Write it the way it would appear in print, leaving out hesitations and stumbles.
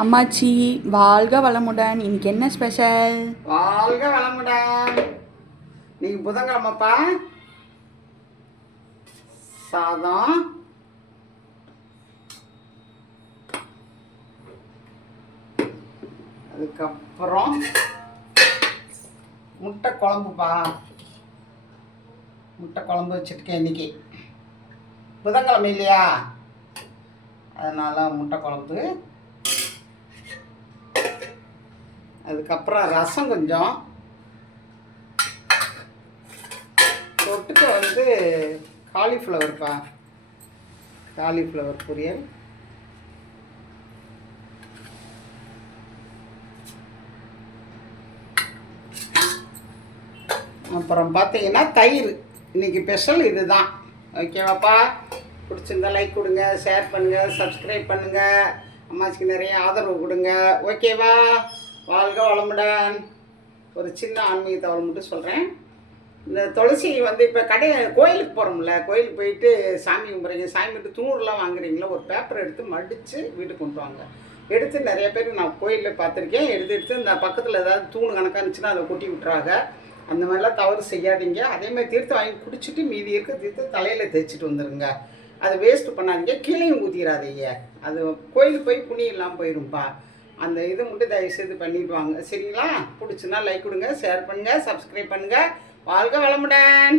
அம்மாச்சி வாழ்க வளமுடன். இன்னைக்கு என்ன ஸ்பெஷல்? வாழ்க வளமுடன். நீங்கள் புதன்கிழமைப்பா சாதம், அதுக்கப்புறம் முட்டை குழம்புப்பா. முட்டை குழம்பு வச்சுருக்கேன் இன்னைக்கு புதன்கிழமை இல்லையா, அதனால் முட்டை குழம்பு. அதுக்கப்புறம் ரசம் கொஞ்சம், தொட்டுக்க காலிஃப்ளவர்ப்பா, காலிஃப்ளவர் பொரியல். அப்புறம் பார்த்தீங்கன்னா தயிர். இன்றைக்கி ஸ்பெஷல் இது தான். ஓகேவாப்பா? பிடிச்சிருந்தா லைக் கொடுங்க, ஷேர் பண்ணுங்கள், சப்ஸ்கிரைப் பண்ணுங்கள், அம்மாச்சிக்கு நிறைய ஆதரவு கொடுங்க. ஓகேவா? வாழ்க வளமுடன். ஒரு சின்ன ஆன்மீக தகவல் மட்டும் சொல்கிறேன். இந்த துளசி இப்போ கோயிலுக்கு போகிறோம்ல, கோயிலுக்கு போயிட்டு சாமி கும்பிட்றீங்க, சாமி விட்டு தூணெலாம் வாங்குறீங்களா, ஒரு பேப்பர் எடுத்து மடித்து வீட்டுக்கு கொண்டு வாங்க. எடுத்து நிறைய பேர் நான் கோயிலில் பார்த்துருக்கேன், எடுத்து இந்த பக்கத்தில் ஏதாவது தூணு கணக்காக இருந்துச்சுன்னா அதை கொட்டி விட்டுறாங்க. அந்த மாதிரிலாம் தவறு செய்யாதீங்க. அதேமாதிரி தீர்த்து வாங்கி குடிச்சிட்டு மீதி இருக்க தீர்த்து தலையில் தேய்ச்சிட்டு வந்துடுங்க. அதை வேஸ்ட்டு பண்ணாதீங்க, கீழேயும் ஊற்றிடாதீங்க. அது கோயிலுக்கு போய் புண்ணியம் இல்லாமல் போயிடும்பா. அந்த இதை மட்டும் தயவுசெய்து பண்ணிட்டு வாங்க, சரிங்களா? பிடிச்சுன்னா லைக் கொடுங்க, ஷேர் பண்ணுங்கள், சப்ஸ்கிரைப் பண்ணுங்கள். வாழ்க வளமுடன்.